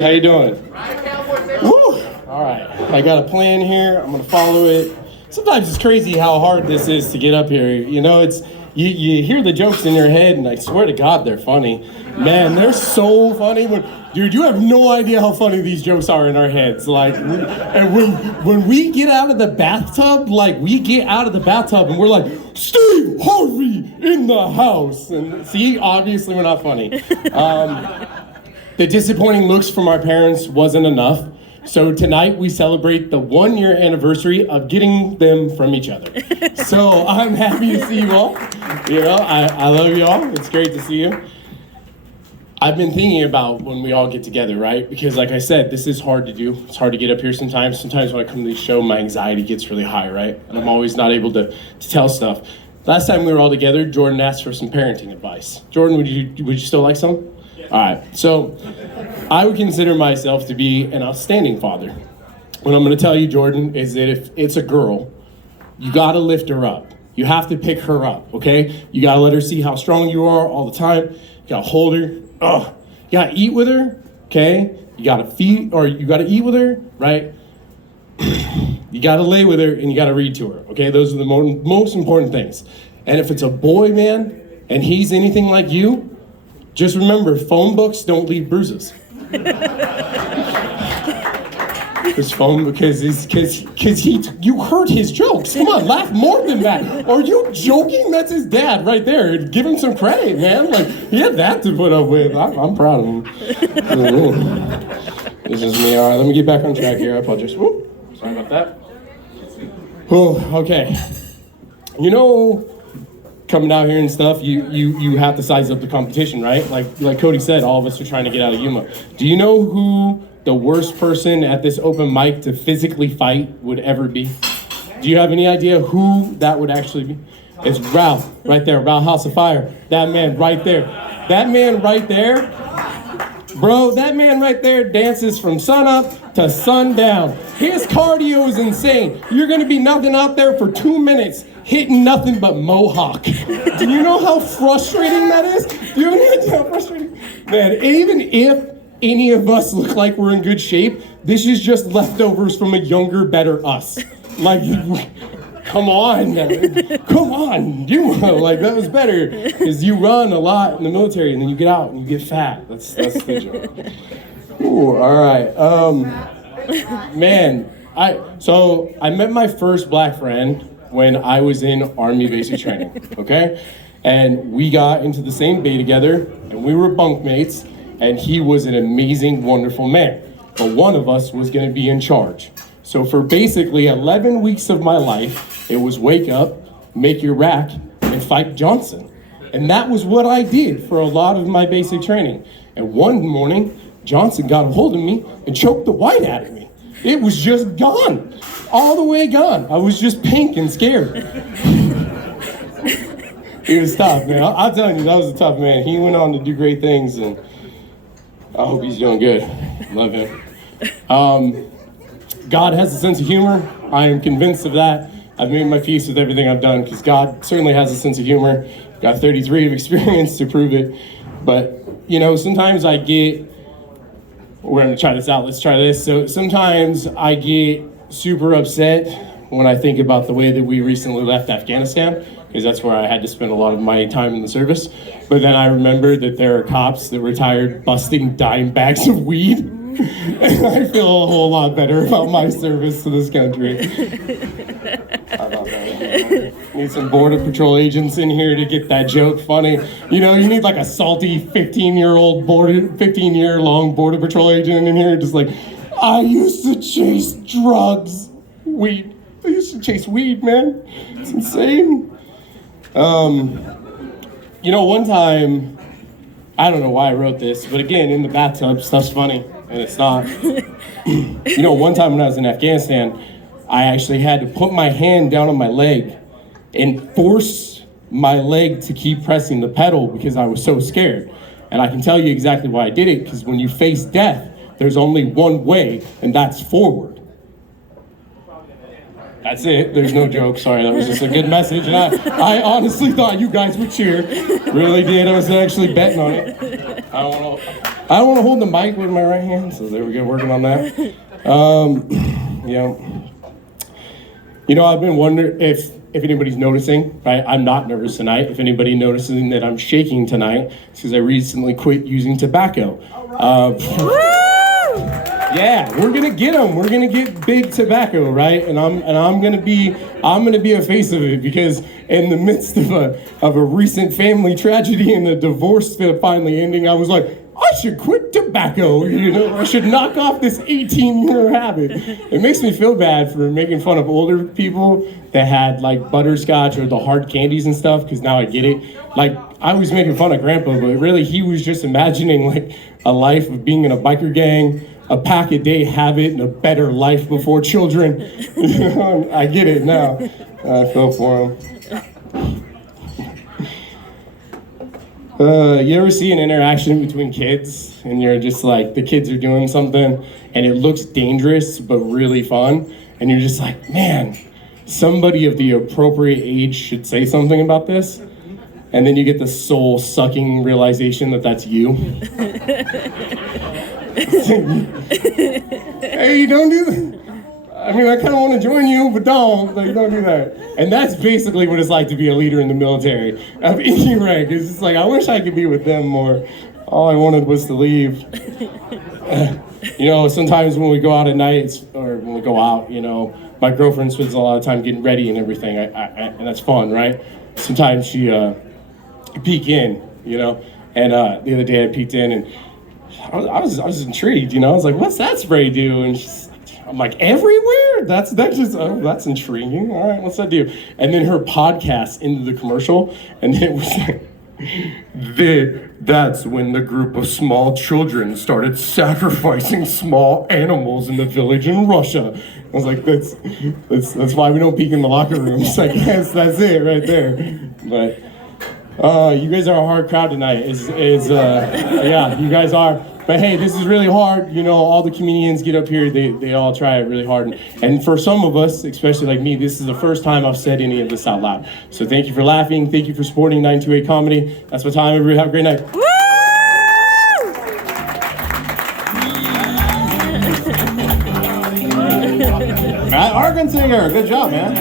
How you doing? Woo! All right, I got a plan here. I'm gonna follow it. Sometimes it's crazy how hard this is to get up here. You know, it's you hear the jokes in your head, and I swear to God, they're funny. Man, they're so funny. Dude, you have no idea how funny these jokes are in our heads. Like, and when we get out of the bathtub, and we're like, Steve Harvey in the house. And see, obviously we're not funny. The disappointing looks from our parents wasn't enough. So tonight we celebrate the 1-year anniversary of getting them from each other. So I'm happy to see you all. You know, I love you all. It's great to see you. I've been thinking about when we all get together, right? Because like I said, this is hard to do. It's hard to get up here sometimes. Sometimes when I come to the show, my anxiety gets really high, right? And I'm always not able to tell stuff. Last time we were all together, Jordan asked for some parenting advice. Jordan, would you still like some? All right, so I would consider myself to be an outstanding father. What I'm gonna tell you, Jordan, is that if it's a girl, you gotta lift her up. You have to pick her up, okay? You gotta let her see how strong you are all the time. You gotta hold her. You gotta eat with her, okay? You gotta eat with her, right? You gotta lay with her, and you gotta read to her, okay? Those are the most important things. And if it's a boy, man, and he's anything like you, just remember, phone books don't leave bruises. Because you heard his jokes. Come on, laugh more than that. Are you joking? That's his dad right there. Give him some credit, man. Like, he had that to put up with. I'm proud of him. This is me. All right, let me get back on track here. I apologize. Whoop. Sorry about that. Oh, okay. You know, coming out here and stuff, you have to size up the competition, right? Like Cody said, all of us are trying to get out of Yuma. Do you know who the worst person at this open mic to physically fight would ever be? Do you have any idea who that would actually be? It's Ralph, right there, Ralph House of Fire. That man right there. Bro, that man right there dances from sunup to sundown. His cardio is insane. You're gonna be nothing out there for 2 minutes, hitting nothing but mohawk. Do you know how frustrating that is? Do you know how frustrating? Man, even if any of us look like we're in good shape, this is just leftovers from a younger, better us. Like, come on, Yuma, like that was better. Because you run a lot in the military and then you get out and you get fat. That's the joke. Ooh, all right. Man, I met my first black friend when I was in Army basic training, okay? And we got into the same bay together and we were bunkmates, and he was an amazing, wonderful man. But one of us was gonna be in charge. So for basically 11 weeks of my life, it was wake up, make your rack, and fight Johnson. And that was what I did for a lot of my basic training. And one morning, Johnson got a hold of me and choked the white out of me. It was just gone, all the way gone. I was just pink and scared. He was tough, man. I'll tell you, that was a tough man. He went on to do great things, and I hope he's doing good. Love him. God has a sense of humor. I am convinced of that. I've made my peace with everything I've done because God certainly has a sense of humor. Got 33 of experience to prove it. But, you know, sometimes we're going to try this out. Let's try this. So sometimes I get super upset when I think about the way that we recently left Afghanistan, because that's where I had to spend a lot of my time in the service. But then I remember that there are cops that retired busting dime bags of weed. And I feel a whole lot better about my service to this country. How about that? Need some Border Patrol agents in here to get that joke funny. You know, you need like a salty 15-year-long Border Patrol agent in here, just like, I used to chase weed. I used to chase weed, man. It's insane. You know, one time, I don't know why I wrote this, but again, in the bathtub, stuff's funny, and it's not. You know, one time when I was in Afghanistan, I actually had to put my hand down on my leg and force my leg to keep pressing the pedal because I was so scared. And I can tell you exactly why I did it, because when you face death, there's only one way, and that's forward. That's it. There's no joke. Sorry, that was just a good message. And I honestly thought you guys would cheer. Really did. I was actually betting on it. I don't know. I don't want to hold the mic with my right hand, so there we go, working on that. I've been wondering if anybody's noticing, right? I'm not nervous tonight. If anybody noticing that I'm shaking tonight, it's because I recently quit using tobacco. Yeah, we're gonna get them. We're gonna get big tobacco, right? And I'm gonna be a face of it, because in the midst of a recent family tragedy and a divorce finally ending, I was like, I should quit tobacco. I should knock off this 18-year habit. It makes me feel bad for making fun of older people that had like butterscotch or the hard candies and stuff, because now I get it. Like, I was making fun of Grandpa, but really he was just imagining like a life of being in a biker gang, a pack-a-day habit, and a better life before children. I get it now. I feel for him. You ever see an interaction between kids and you're just like, the kids are doing something and it looks dangerous but really fun, and you're just like, man, somebody of the appropriate age should say something about this, and then you get the soul-sucking realization that that's you. Hey, don't do that. I mean, I kind of want to join you, but don't do that. And that's basically what it's like to be a leader in the military of any rank. It's just like, I wish I could be with them more. All I wanted was to leave. Sometimes when we go out at night, or when we go out, my girlfriend spends a lot of time getting ready and everything, and that's fun, right? Sometimes she peek in, and the other day I peeked in, and I was intrigued, I was like, what's that spray do? And I'm like, everywhere? That's intriguing. All right, what's that do? And then her podcast into the commercial, and then it was like, that's when the group of small children started sacrificing small animals in the village in Russia. I was like, that's why we don't peek in the locker rooms. I guess that's it right there. But you guys are a hard crowd tonight. Yeah, you guys are. But hey, this is really hard. All the comedians get up here, they all try it really hard. And for some of us, especially like me, this is the first time I've said any of this out loud. So thank you for laughing. Thank you for supporting 928 Comedy. That's my time. Everybody have a great night. Woo! Matt Argensinger, good job, man.